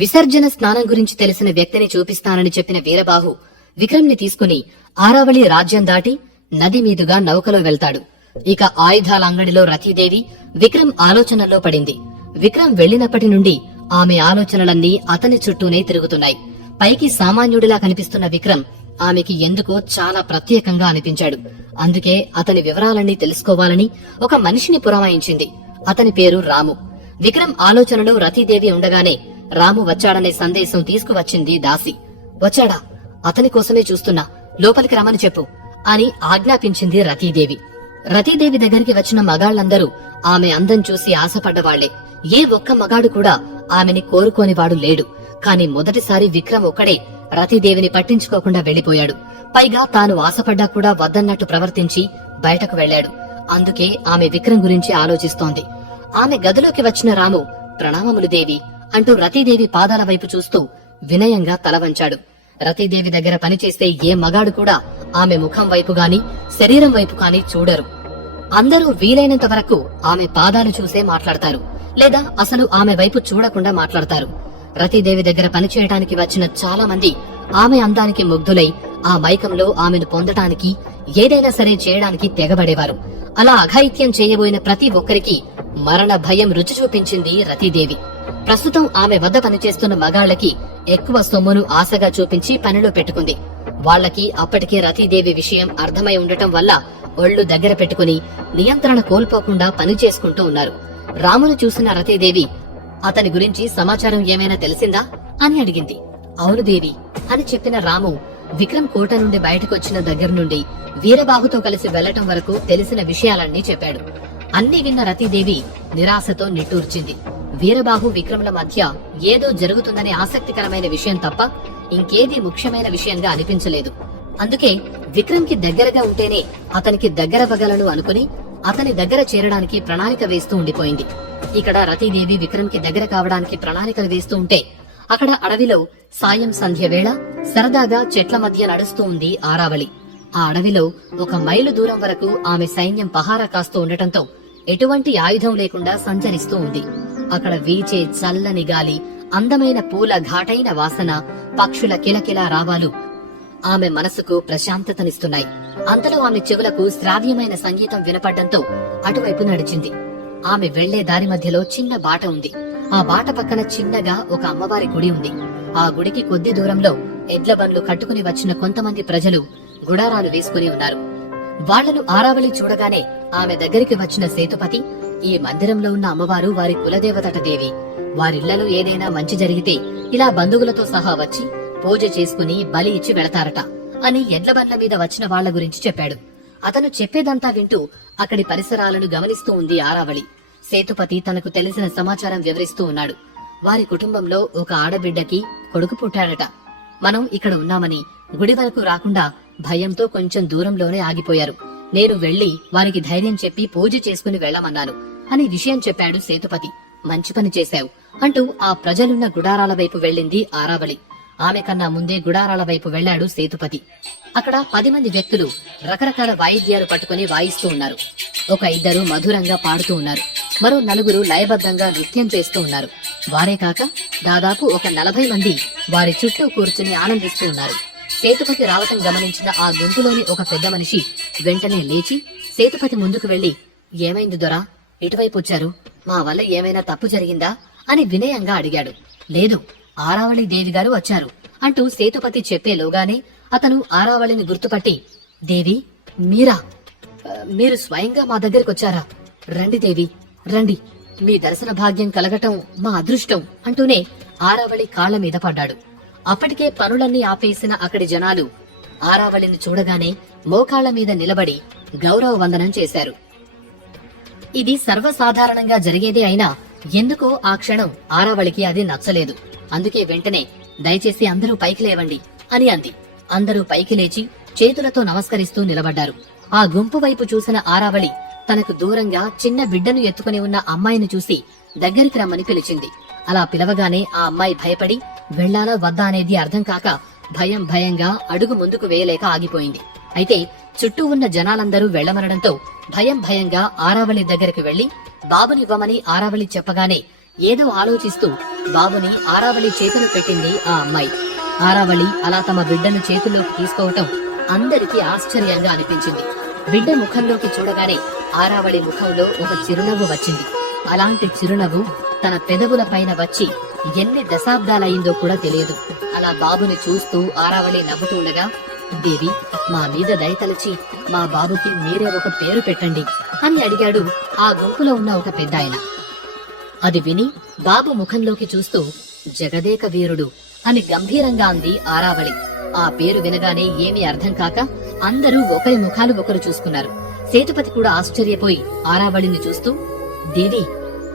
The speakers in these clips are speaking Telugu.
విసర్జన స్నానం గురించి తెలిసిన వ్యక్తిని చూపిస్తానని చెప్పిన వీరబాహు విక్రమ్ని తీసుకుని ఆరావళి రాజ్యం దాటి నది మీదుగా నౌకలో వెళ్తాడు. ఇక ఆయుధాల అంగడిలో రతీదేవి విక్రమ్ ఆలోచనల్లో పడింది. విక్రమ్ వెళ్ళినప్పటి నుండి ఆమె ఆలోచనలన్నీ అతని చుట్టూనే తిరుగుతున్నాయి. పైకి సామాన్యుడిలా కనిపిస్తున్న విక్రమ్ ఆమెకి ఎందుకో చాలా ప్రత్యేకంగా అనిపించాడు. అందుకే అతని వివరాలన్నీ తెలుసుకోవాలని ఒక మనిషిని పురమాయించింది. అతని పేరు రాము. విక్రమ్ ఆలోచనలో రతీదేవి ఉండగానే రాము వచ్చాడనే సందేశం తీసుకువచ్చింది దాసి. వచ్చాడా? అతని కోసమే చూస్తున్నా. లోపలికి రమ్మని చెప్పు అని ఆజ్ఞాపించింది రతీదేవి. రతీదేవి దగ్గరికి వచ్చిన మగాళ్ళందరూ ఆమె అందం చూసి ఆశపడ్డవాళ్ళే. ఏ ఒక్క మగాడు కూడా ఆమెని కోరుకోనివాడు లేడు. కాని మొదటిసారి విక్రమ్ ఒక్కడే రతీదేవిని పట్టించుకోకుండా వెళ్ళిపోయాడు పైగా తాను ఆశపడ్డా కూడా వద్దన్నట్టు ప్రవర్తించి బయటకు వెళ్ళాడు అందుకే ఆమె విక్రమ్ గురించి ఆలోచిస్తోంది. ఆమె గదిలోకి వచ్చిన రాము ప్రణామములు దేవి అంటూ రతీదేవి పాదాల వైపు చూస్తూ వినయంగా తల వంచాడు. రతీదేవి దగ్గర పనిచేస్తే ఏ మగాడు కూడా ఆమె ముఖం వైపు గాని శరీరం వైపు గాని చూడరు. అందరూ వీలైనంత వరకు ఆమె పాదాలు చూసే మాట్లాడతారు లేదా అసలు ఆమె వైపు చూడకుండా మాట్లాడతారు. రతీదేవి దగ్గర పనిచేయడానికి వచ్చిన చాలా మంది ఆమె అందానికి ముగ్ధులై ఆ మైకంలో ఆమెను పొందటానికి ఏదైనా సరే చేయడానికి తెగబడేవారు. అలా అఘాయిత్యం చేయబోయిన ప్రతి ఒక్కరికి మరణ భయం రుచి చూపించింది రతీదేవి. ప్రస్తుతం ఆమె వద్ద పనిచేస్తున్న మగాళ్ళకి ఎక్కువ సొమ్మును ఆశగా చూపించి పనిలో పెట్టుకుంది. వాళ్ళకి అప్పటికే రతీదేవి విషయం అర్థమై ఉండటం వల్ల ఒళ్ళు దగ్గర పెట్టుకుని నియంత్రణ కోల్పోకుండా పని చేసుకుంటూ ఉన్నారు. రామును చూసిన రతీదేవి అతని గురించి సమాచారం ఏమైనా తెలిసిందా? అని అడిగింది. అవును దేవి అని చెప్పిన రాము విక్రమ్ కోట నుండి బయటకొచ్చిన దగ్గర నుండి వీరబాహుతో కలిసి వెళ్ళటం వరకు తెలిసిన విషయాలన్నీ చెప్పాడు. అన్ని విన్న రతీదేవి నిరాశతో నిట్టూర్చింది. వీరబాహు విక్రముల మధ్య ఏదో జరుగుతుందనే ఆసక్తికరమైన విషయం తప్ప ఇంకేది ముఖ్యమైన విషయంగా అనిపించలేదు. అందుకే విక్రమ్కి దగ్గరగా ఉంటేనే అతనికి దగ్గరవ్వగలను అనుకుని అతని దగ్గర చేరడానికి ప్రణాళిక వేస్తూ ఉండిపోయింది. ఇక్కడ రతీదేవి విక్రమ్కి దగ్గర కావడానికి ప్రణాళికలు వేస్తూ ఉంటే అక్కడ అడవిలో సాయం సంధ్య వేళ సరదాగా చెట్ల మధ్య నడుస్తూ ఉంది ఆరావళి. ఆ అడవిలో ఒక మైలు దూరం వరకు ఆమె సైన్యం పహారా కాస్తూ ఉండటంతో ఎటువంటి ఆయుధం లేకుండా సంచరిస్తూ ఉంది. అక్కడ వీచే చల్లని గాలి అందమైన పూల ఘాటైన వాసన పక్షుల కిలకిలా రావాలు. ఆమె మనసుకు ప్రశాంతతనిస్తున్నాయి. అంతలో ఆమె చెవులకు శ్రావ్యమైన సంగీతం వినపడ్డంతో అటువైపు నడిచింది. ఆమె వెళ్ళే దారి మధ్యలో చిన్న బాట ఉంది. ఆ బాట పక్కన చిన్నగా ఒక అమ్మవారి గుడి ఉంది. ఆ గుడికి కొద్ది దూరంలో ఎడ్ల బండ్లు కట్టుకుని వచ్చిన కొంతమంది ప్రజలు గుడారాలు వేసుకుని ఉన్నారు. వాళ్ళను ఆరావళి చూడగానే ఆమె దగ్గరికి వచ్చిన సేతుపతి ఈ మందిరంలో ఉన్న అమ్మవారు వారి కులదేవతట దేవి వారిళ్ళలో ఏదైనా మంచి జరిగితే ఇలా బంధువులతో సహా వచ్చి పూజ చేసుకుని బలి ఇచ్చి వెళతారట అని ఎడ్ల బండ్ల మీద వచ్చిన వాళ్ళ గురించి చెప్పాడు. అతను చెప్పేదంతా వింటూ అక్కడి పరిసరాలను గమనిస్తూ ఉంది ఆరావళి. సేతుపతి తనకు తెలిసిన సమాచారం వివరిస్తూ ఉన్నాడు. వారి కుటుంబంలో ఒక ఆడబిడ్డకి కొడుకు పుట్టాడట. మనం ఇక్కడ ఉన్నామని గుడి వరకు రాకుండా భయంతో కొంచెం దూరంలోనే ఆగిపోయారు. నేను వెళ్ళి వారికి ధైర్యం చెప్పి పూజ చేసుకుని వెళ్ళమన్నాను అని విషయం చెప్పాడు సేతుపతి. మంచి పని చేశావు అంటూ ఆ ప్రజలున్న గుడారాల వైపు వెళ్ళింది ఆరావళి. ఆమె కన్నా ముందే గుడారాల వైపు వెళ్ళాడు సేతుపతి. అక్కడ పది మంది వ్యక్తులు రకరకాల వాయిద్యాలు పట్టుకుని వాయిస్తూ ఉన్నారు. ఒక ఇద్దరు మధురంగా పాడుతూ ఉన్నారు. మరో నలుగురు లయబద్ధంగా నృత్యం చేస్తూ ఉన్నారు. వారే కాక దాదాపు ఒక నలభై మంది వారి చుట్టూ కూర్చుని ఆనందిస్తూ ఉన్నారు. సేతుపతి రావటం గమనించిన ఆ గుంపులోని ఒక పెద్ద మనిషి వెంటనే లేచి సేతుపతి ముందుకు వెళ్ళి ఏమైంది దొరా? ఇటువైపు వచ్చారు? మా వల్ల ఏమైనా తప్పు జరిగిందా? అని వినయంగా అడిగాడు. లేదు ఆరావళి దేవి గారు వచ్చారు అంటూ సేతుపతి చెప్పేలోగానే అతను ఆరావళిని గుర్తుపట్టి దేవి మీరా? మీరు స్వయంగా మా దగ్గరికి వచ్చారా? రండి దేవి రండి. మీ దర్శన భాగ్యం కలగటం మా అదృష్టం అంటూనే ఆరావళి కాళ్ళ మీద పడ్డాడు. అప్పటికే పనులన్నీ ఆపేసిన అక్కడి జనాలు ఆరావళిని చూడగానే మోకాళ్ళ మీద నిలబడి గౌరవ వందనం చేశారు. ఇది సర్వసాధారణంగా జరిగేదే అయినా ఎందుకో ఆ క్షణం ఆరావళికి అది నచ్చలేదు. అందుకే వెంటనే దయచేసి అందరూ పైకి లేవండి అని అంది. అందరూ పైకి లేచి చేతులతో నమస్కరిస్తూ నిలబడ్డారు. ఆ గుంపు వైపు చూసిన ఆరావళి తనకు దూరంగా చిన్న బిడ్డను ఎత్తుకుని ఉన్న అమ్మాయిని చూసి దగ్గరికి రమ్మని పిలిచింది. అలా పిలవగానే ఆ అమ్మాయి భయపడి వెళ్ళాలా వద్దా? అనేది అర్థం కాక భయం భయంగా అడుగు ముందుకు వేయలేక ఆగిపోయింది. అయితే చుట్టూ ఉన్న జనాలందరూ వెళ్ళమనడంతో భయం భయంగా ఆరావళి దగ్గరికి వెళ్ళి బాబునివ్వమని ఆరావళి చెప్పగానే ఏదో ఆలోచిస్తూ బాబుని ఆరావళి చేతులు పెట్టింది ఆ అమ్మాయి. ఆరావళి అలా తమ బిడ్డను చేతుల్లోకి తీసుకోవటం అందరికీ ఆశ్చర్యంగా అనిపించింది. బిడ్డ ముఖంలోకి చూడగానే ఆరావళి ముఖంలో ఒక చిరునవ్వు వచ్చింది. అలాంటి చిరునవ్వు తన పెదవుల పైన వచ్చి ఎన్ని దశాబ్దాలయ్యిందో కూడా తెలియదు. అలా బాబుని చూస్తూ ఆరావళి నవ్వుతూ ఉండగా దేవి మా మీద దయతలచి మా బాబుకి మీరే ఒక పేరు పెట్టండి అని అడిగాడు ఆ గుంపులో ఉన్న ఒక పెద్ద అది విని బాబు ముఖంలోకి చూస్తూ జగదేక వీరుడు అని గంభీరంగా అంది ఆరావళి. ఆ పేరు వినగానే ఏమీ అర్థం కాక అందరూ ఒకరి ముఖాలు ఒకరు చూసుకున్నారు. సేతుపతి కూడా ఆశ్చర్యపోయి ఆరావళిని చూస్తూ దేవి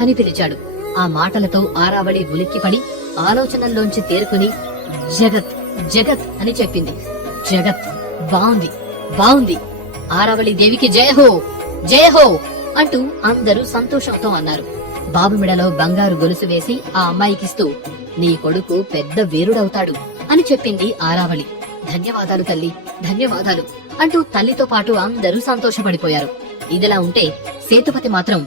అని పిలిచాడు. ఆ మాటలతో ఆరావళి ఉలిక్కిపడి ఆలోచనల్లోంచి తేరుకుని జగత్ జగత్ అని చెప్పింది. జగత్ బాగుంది బాగుంది ఆరావళి దేవికి జయహో జయహో అంటూ అందరూ సంతోషంతో అన్నారు. బాబు మెడలో బంగారు గొలుసు వేసి ఆ అమ్మాయికిస్తూ నీ కొడుకు పెద్ద వీరుడవుతాడు అని చెప్పింది ఆరావళి. ధన్యవాదాలు తల్లి ధన్యవాదాలు అంటూ తల్లితో పాటు అందరూ సంతోషపడిపోయారు. ఇదిలా ఉంటే సేతుపతి మాత్రం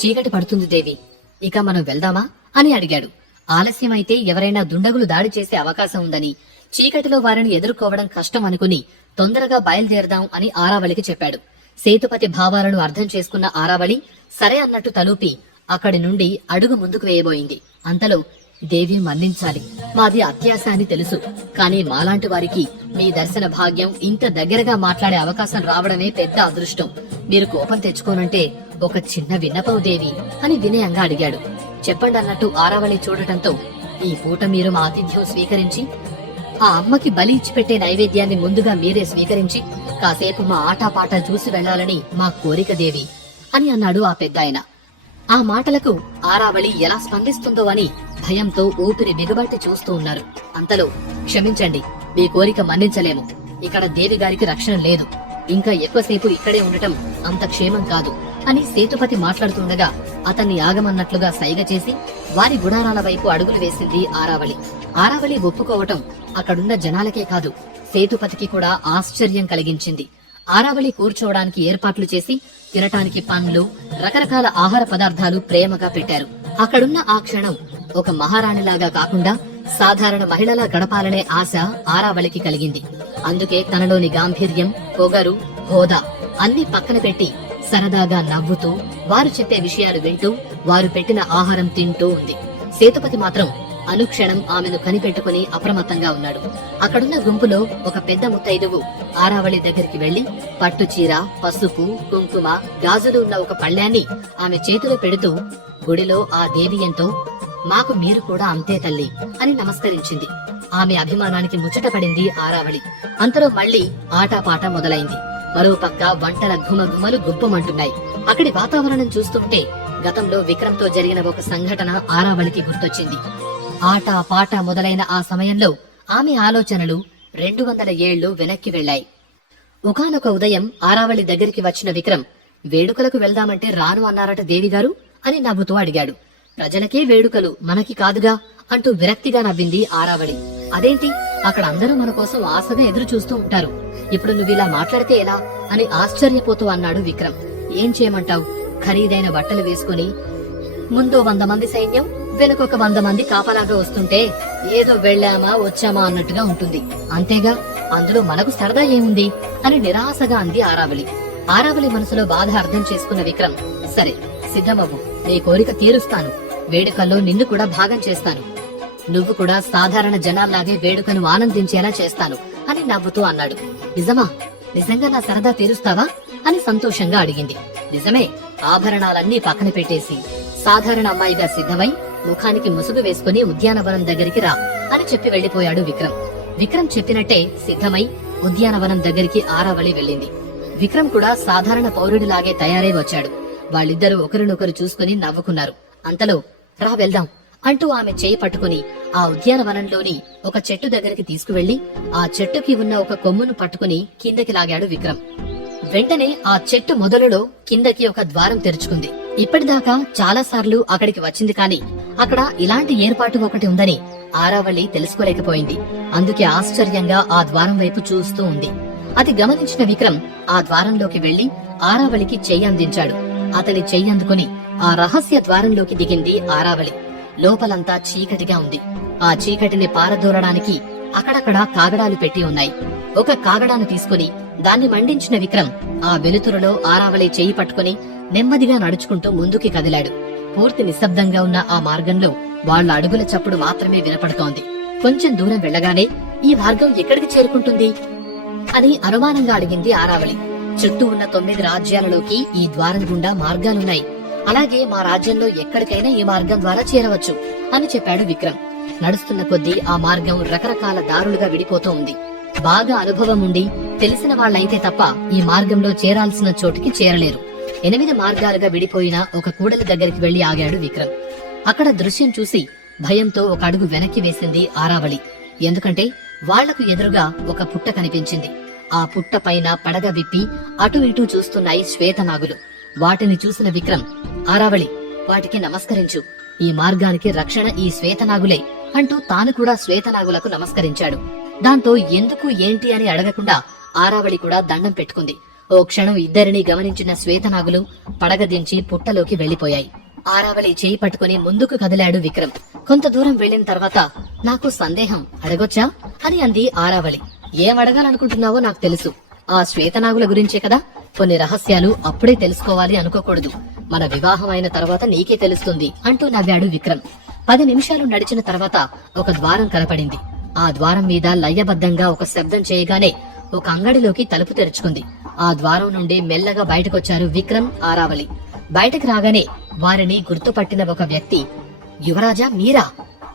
చీకటి పడుతుంది దేవి ఇక మనం వెళ్దామా? అని అడిగాడు. ఆలస్యమైతే ఎవరైనా దుండగులు దాడి చేసే అవకాశం ఉందని చీకటిలో వారిని ఎదుర్కోవడం కష్టం అనుకుని తొందరగా బయలుదేరదాం అని ఆరావళికి చెప్పాడు. సేతుపతి భావాలను అర్థం చేసుకున్న ఆరావళి సరే అన్నట్టు తలూపి అక్కడి నుండి అడుగు ముందుకు వేయబోయింది. అంతలో దేవి మన్నించాలి. మాది అత్యాశ అని తెలుసు. కానీ మాలాంటి వారికి మీ దర్శన భాగ్యం ఇంత దగ్గరగా మాట్లాడే అవకాశం రావడమే పెద్ద అదృష్టం. మీరు కోపం తెచ్చుకోనంటే ఒక చిన్న విన్నపం దేవి అని వినయంగా అడిగాడు. చెప్పండి అన్నట్టు ఆరావళి చూడటంతో ఈ పూట మీరు మా ఆతిథ్యం స్వీకరించి ఆ అమ్మకి బలి ఇచ్చి పెట్టే నైవేద్యాన్ని ముందుగా మీరే స్వీకరించి కాసేపు మా ఆటాపాట చూసి వెళ్ళాలని మా కోరిక దేవి అని అన్నాడు ఆ పెద్దాయన. ఆ మాటలకు ఆరావళి ఎలా స్పందిస్తుందో అని భయంతో ఊపిరి బిగబట్టి చూస్తూ ఉన్నారు. అంతలో క్షమించండి మీ కోరిక మన్నించలేము. ఇక్కడ దేవి గారికి రక్షణ లేదు. ఇంకా ఎక్కువసేపు ఇక్కడే ఉండటం అంత క్షేమం కాదు అని సేతుపతి మాట్లాడుతుండగా అతన్ని ఆగమన్నట్లుగా సైగ చేసి వారి గుడారాల వైపు అడుగులు వేసింది ఆరావళి. ఆరావళి ఒప్పుకోవటం అక్కడున్న జనాలకే కాదు సేతుపతికి కూడా ఆశ్చర్యం కలిగించింది. ఆరావళి కూర్చోవడానికి ఏర్పాట్లు చేసి తినటానికి పండ్లు రకరకాల ఆహార పదార్థాలు ప్రేమగా పెట్టారు. అక్కడున్న ఆ క్షణం ఒక మహారాణిలాగా కాకుండా సాధారణ మహిళలా గడపాలనే ఆశ ఆరావళికి కలిగింది. అందుకే తనలోని గాంభీర్యం పొగరు హోదా అన్ని పక్కన పెట్టి సరదాగా నవ్వుతూ వారు చెప్పే విషయాలు వింటూ వారు పెట్టిన ఆహారం తింటూ ఉంది. సేతుపతి మాత్రం అనుక్షణం ఆమెను కనిపెట్టుకుని అప్రమత్తంగా ఉన్నాడు. అక్కడున్న గుంపులో ఒక పెద్ద ముత్తైదువు ఆరావళి దగ్గరికి వెళ్ళి పట్టు చీర పసుపు కుంకుమ గాజులు ఉన్న ఒక పళ్ళ్యాన్ని ఆమె చేతిలో పెడుతూ గుడిలో ఆ దేవి ఎంతో మాకు మీరు కూడా అంతే తల్లి అని నమస్కరించింది. ఆమె అభిమానానికి ముచ్చటపడింది ఆరావళి. అంతలో మళ్ళీ ఆటాపాట మొదలైంది. మరోపక్క వంటల ఘుమఘుమలు గుప్పమంటున్నాయి అక్కడి వాతావరణం చూస్తుంటే గతంలో విక్రమ్తో జరిగిన ఒక సంఘటన ఆరావళికి గుర్తొచ్చింది. ఆట పాట మొదలైన ఆ సమయంలో ఆమె ఆలోచనలు రెండు వందల ఏళ్ళు వెనక్కి వెళ్ళాయి ఒకానొక ఉదయం ఆరావళి దగ్గరికి వచ్చిన విక్రమ్ వేడుకలకు వెళ్దామంటే రాను అన్నారట దేవిగారు అని నవ్వుతూ అడిగాడు. ప్రజలకే వేడుకలు మనకి కాదుగా అంటూ విరక్తిగా నవ్వింది ఆరావళి. అదేంటి? అక్కడ అందరూ మన కోసం ఆశగా ఎదురు చూస్తూ ఉంటారు. ఇప్పుడు నువ్విలా మాట్లాడితే ఎలా? అని ఆశ్చర్యపోతూ అన్నాడు విక్రమ్. ఏం చేయమంటావు? ఖరీదైన బట్టలు వేసుకుని ముందు వంద మంది సైన్యం వెనుకొక వంద మంది కాపలాగా వస్తుంటే ఏదో వెళ్ళామా వచ్చామా అన్నట్టుగా ఉంటుంది. అంతేగా అందులో మనకు సరదా ఏముంది? అని నిరాశగా అంది ఆరావళి. ఆరావళి మనసులో బాధ అర్థం చేసుకున్న విక్రమ్ సరే సిద్ధమవ్వు నీ కోరిక తీరుస్తాను. వేడుకల్లో నిన్ను కూడా భాగం చేస్తాను. నువ్వు కూడా సాధారణ జనాల్లాగే వేడుకను ఆనందించేలా చేస్తాను అని నవ్వుతూ అన్నాడు. నిజమా? నిజంగా నా సరదా తీరుస్తావా? అని సంతోషంగా అడిగింది. నిజమే ఆభరణాలన్నీ పక్కన పెట్టేసి సాధారణ అమ్మాయిగా సిద్ధమై ముఖానికి ముసుగు వేసుకుని ఉద్యానవనం దగ్గరికి రా అని చెప్పి వెళ్ళిపోయాడు విక్రమ్. విక్రమ్ చెప్పినట్టే సిద్ధమై ఉద్యానవనం దగ్గరికి ఆరావళి వెళ్ళింది. విక్రమ్ కూడా సాధారణ పౌరుడిలాగే తయారై వచ్చాడు. వాళ్ళిద్దరూ ఒకరినొకరు చూసుకుని నవ్వుకున్నారు. అంతలో రా వెళ్దాం అంటూ ఆమె చేయి పట్టుకుని ఆ ఉద్యానవనంలోని ఒక చెట్టు దగ్గరికి తీసుకువెళ్ళి ఆ చెట్టుకి ఉన్న ఒక కొమ్మును పట్టుకుని కిందకి లాగాడు విక్రమ్. వెంటనే ఆ చెట్టు మొదలులో కిందకి ఒక ద్వారం తెరుచుకుంది. ఇప్పటిదాకా చాలా సార్లు అక్కడికి వచ్చింది కాని అక్కడ ఇలాంటి ఏర్పాటు ఒకటి ఉందని ఆరావళి తెలుసుకోలేకపోయింది. అందుకే ఆశ్చర్యంగా ఆ ద్వారం వైపు చూస్తూ ఉంది. అది గమనించిన విక్రమ్ ఆ ద్వారంలోకి వెళ్ళి ఆరావళికి చెయ్యి అందించాడు. అతడి చెయ్యి అందుకుని ఆ రహస్య ద్వారంలోకి దిగింది ఆరావళి. లోపలంతా చీకటిగా ఉంది. ఆ చీకటిని పారదూరడానికి అక్కడక్కడ కాగడాలు పెట్టి ఉన్నాయి. ఒక కాగడాను తీసుకుని దాన్ని మండించిన విక్రమ్ ఆ వెలుతురులో ఆరావళి చేయి పట్టుకుని నెమ్మదిగా నడుచుకుంటూ ముందుకి కదిలాడు. పూర్తి నిశ్శబ్దంగా ఉన్న ఆ మార్గంలో వాళ్ళ అడుగుల చప్పుడు మాత్రమే వినపడుతోంది. కొంచెం దూరం వెళ్ళగానే ఈ మార్గం ఎక్కడికి చేరుకుంటుంది? అని అనుమానంగా అడిగింది ఆరావళి. చుట్టూ ఉన్న తొమ్మిది రాజ్యాలలోకి ఈ ద్వారం గుండా మార్గాలున్నాయి. అలాగే మా రాజ్యంలో ఎక్కడికైనా ఈ మార్గం ద్వారా చేరవచ్చు అని చెప్పాడు విక్రమ్. నడుస్తున్న కొద్దీ ఆ మార్గం రకరకాల దారులుగా విడిపోతూ ఉంది. బాగా అనుభవం ఉండి తెలిసిన వాళ్ళైతే తప్ప ఈ మార్గంలో చేరాల్సిన చోటుకి చేరలేరు. ఎనిమిది మార్గాలుగా విడిపోయిన ఒక కూడలి దగ్గరికి వెళ్ళి ఆగాడు విక్రమ్. అక్కడ దృశ్యం చూసి భయంతో ఒక అడుగు వెనక్కి వేసింది ఆరావళి. ఎందుకంటే వాళ్ళకు ఎదురుగా ఒక పుట్ట కనిపించింది. ఆ పుట్ట పైన పడగ విప్పి అటు ఇటు చూస్తున్నాయి శ్వేతనాగులు వాటిని చూసిన విక్రమ్ ఆరావళి వాటికి నమస్కరించు. ఈ మార్గానికి రక్షణ ఈ శ్వేతనాగులే అంటూ తాను కూడా శ్వేతనాగులకు నమస్కరించాడు. దాంతో ఎందుకు ఏంటి అని అడగకుండా ఆరావళి కూడా దండం పెట్టుకుంది. ఓ క్షణం ఇద్దరిని గమనించిన శ్వేతనాగులు పడగ దించి పుట్టలోకి వెళ్ళిపోయాయి ఆరావళి చేయి పట్టుకుని ముందుకు కదిలాడు విక్రమ్. కొంత దూరం వెళ్ళిన తర్వాత నాకు సందేహం అడగొచ్చా? అని అంది ఆరావళి. ఏం అడగాలనుకుంటున్నావో నాకు తెలుసు. ఆ శ్వేతనాగుల గురించే కదా. కొన్ని రహస్యాలు అప్పుడే తెలుసుకోవాలి అనుకోకూడదు. మన వివాహం అయిన తర్వాత నీకే తెలుస్తుంది అంటూ నవ్వాడు విక్రమ్. పది నిమిషాలు నడిచిన తర్వాత ఒక ద్వారం కనపడింది. ఆ ద్వారం మీద లయబద్ధంగా ఒక శబ్దం చేయగానే ఒక అంగడిలోకి తలుపు తెరుచుకుంది. ఆ ద్వారం నుండి మెల్లగా బయటకొచ్చారు విక్రమ్ ఆరావళి. బయటకు రాగానే వారిని గుర్తుపట్టిన ఒక వ్యక్తి యువరాజా మీరా?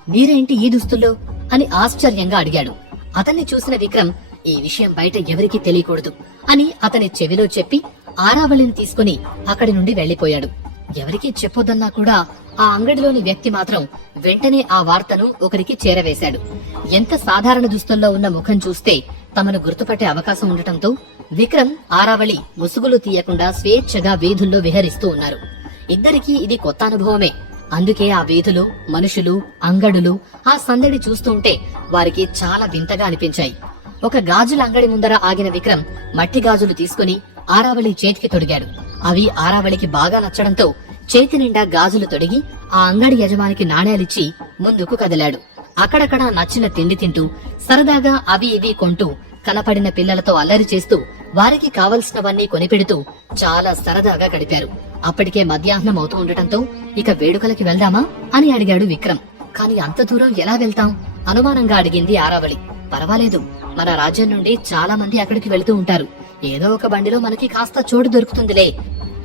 మీరేంటి ఈ దుస్తుల్లో? అని ఆశ్చర్యంగా అడిగాడు. అతన్ని చూసిన విక్రమ్ ఈ విషయం బయట ఎవరికీ తెలియకూడదు అని అతని చెవిలో చెప్పి ఆరావళిని తీసుకుని అక్కడి నుండి వెళ్ళిపోయాడు ఎవరికీ చెప్పొద్దన్నా కూడా ఆ అంగడిలోని వ్యక్తి మాత్రం వెంటనే ఆ వార్తను ఒకరికి చేరవేశాడు. ఎంత సాధారణ దుస్తుల్లో ఉన్న ముఖం చూస్తే తమను గుర్తుపట్టే అవకాశం ఉండటంతో విక్రమ్ ఆరావళి ముసుగులు తీయకుండా స్వేచ్ఛగా వీధుల్లో విహరిస్తూ ఉన్నారు. ఇద్దరికీ ఇది కొత్త అనుభవమే. అందుకే ఆ వీధులు మనుషులు అంగడులు ఆ సందడి చూస్తుంటే వారికి చాలా వింతగా అనిపించాయి. ఒక గాజుల అంగడి ముందర ఆగిన విక్రమ్ మట్టి గాజులు తీసుకుని ఆరావళి చేతికి తొడిగాడు. అవి ఆరావళికి బాగా నచ్చడంతో చేతి నిండా గాజులు తొడిగి ఆ అంగడి యజమానికి నాణేలిచ్చి ముందుకు కదిలాడు. అక్కడక్కడ నచ్చిన తిండి తింటూ సరదాగా అవి ఇవి కొంటూ కనపడిన పిల్లలతో అల్లరి చేస్తూ వారికి కావలసినవన్నీ కొనిపెడుతూ చాలా సరదాగా గడిపారు. అప్పటికే మధ్యాహ్నం అవుతూ ఉండటంతో ఇక వేడుకలకి వెళ్దామా అని అడిగాడు విక్రమ్. కాని అంత దూరం ఎలా వెళ్తాం? అనుమానంగా అడిగింది ఆరావళి. పర్వాలేదు మన రాజ్యం నుండి చాలా మంది అక్కడికి వెళుతూ ఉంటారు. ఏదో ఒక బండిలో మనకి కాస్త చోటు దొరుకుతుందిలే.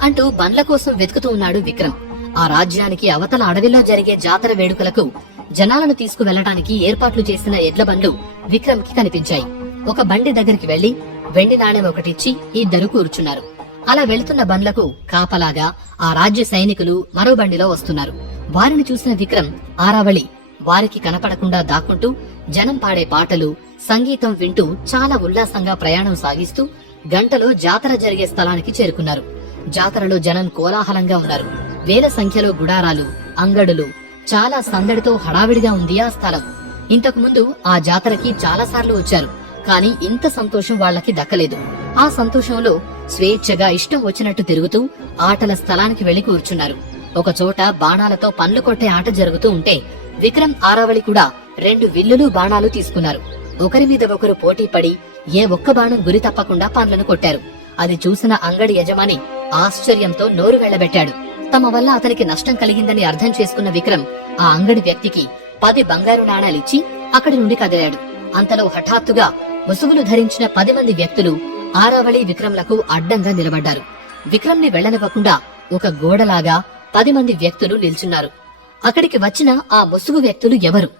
అంటూ బండ్ల కోసం వెతుకుతూ ఉన్నాడు విక్రమ్. ఆ రాజ్యానికి అవతల అడవిలో జరిగే జాతర వేడుకలకు జనాలను తీసుకువెళ్ళడానికి ఏర్పాట్లు చేసిన ఎడ్ల బండ్లు విక్రమ్కి కనిపించాయి. ఒక బండి దగ్గరికి వెళ్ళి వెండి నాణెం ఒకటిచ్చి ఇద్దరు కూర్చున్నారు. అలా వెళ్తున్న బండ్లకు కాపలాగా ఆ రాజ్య సైనికులు మరో బండిలో వస్తున్నారు. వారిని చూసిన విక్రమ్ ఆరావళి వారికి కనపడకుండా దాక్కుంటూ జనం పాడే పాటలు సంగీతం వింటూ చాలా ఉల్లాసంగా ప్రయాణం సాగిస్తూ గంటలో జాతర జరిగే స్థలానికి చేరుకున్నారు. జాతరలో జనం కోలాహలంగా ఉన్నారు. వేల సంఖ్యలో గుడారాలు అంగడులు చాలా సందడితో హడావిడిగా ఉంది ఆ స్థలం. ఇంతకు ముందు ఆ జాతరకి చాలా సార్లు వచ్చారు కానీ ఇంత సంతోషం వాళ్ళకి దక్కలేదు. ఆ సంతోషంలో స్వేచ్ఛగా ఇష్టం వచ్చినట్టు తిరుగుతూ ఆటల స్థలానికి వెళ్ళి కూర్చున్నారు. ఒక చోట బాణాలతో పండ్లు కొట్టే ఆట జరుగుతూ ఉంటే విక్రమ్ ఆరావళి కూడా రెండు విల్లులు బాణాలు తీసుకున్నారు. ఒకరి మీద ఒకరు పోటీ పడి ఏ ఒక్క బాణం గురి తప్పకుండా పండ్లను కొట్టారు. అది చూసిన అంగడి యజమాని ఆశ్చర్యంతో నోరు వెళ్ళబెట్టాడు. తమ వల్ల అతనికి నష్టం కలిగిందని అర్థం చేసుకున్న విక్రమ్ ఆ అంగడి వ్యక్తికి పది బంగారు నాణాలిచ్చి అక్కడి నుండి కదిలాడు. అంతలో హఠాత్తుగా ముసుగులు ధరించిన పది మంది వ్యక్తులు ఆరావళి విక్రమ్లకు అడ్డంగా నిలబడ్డారు. విక్రమ్ని వెళ్ళనివ్వకుండా ఒక గోడలాగా పది మంది వ్యక్తులు నిల్చున్నారు. అక్కడికి వచ్చిన ఆ ముసుగు వ్యక్తులు ఎవరు?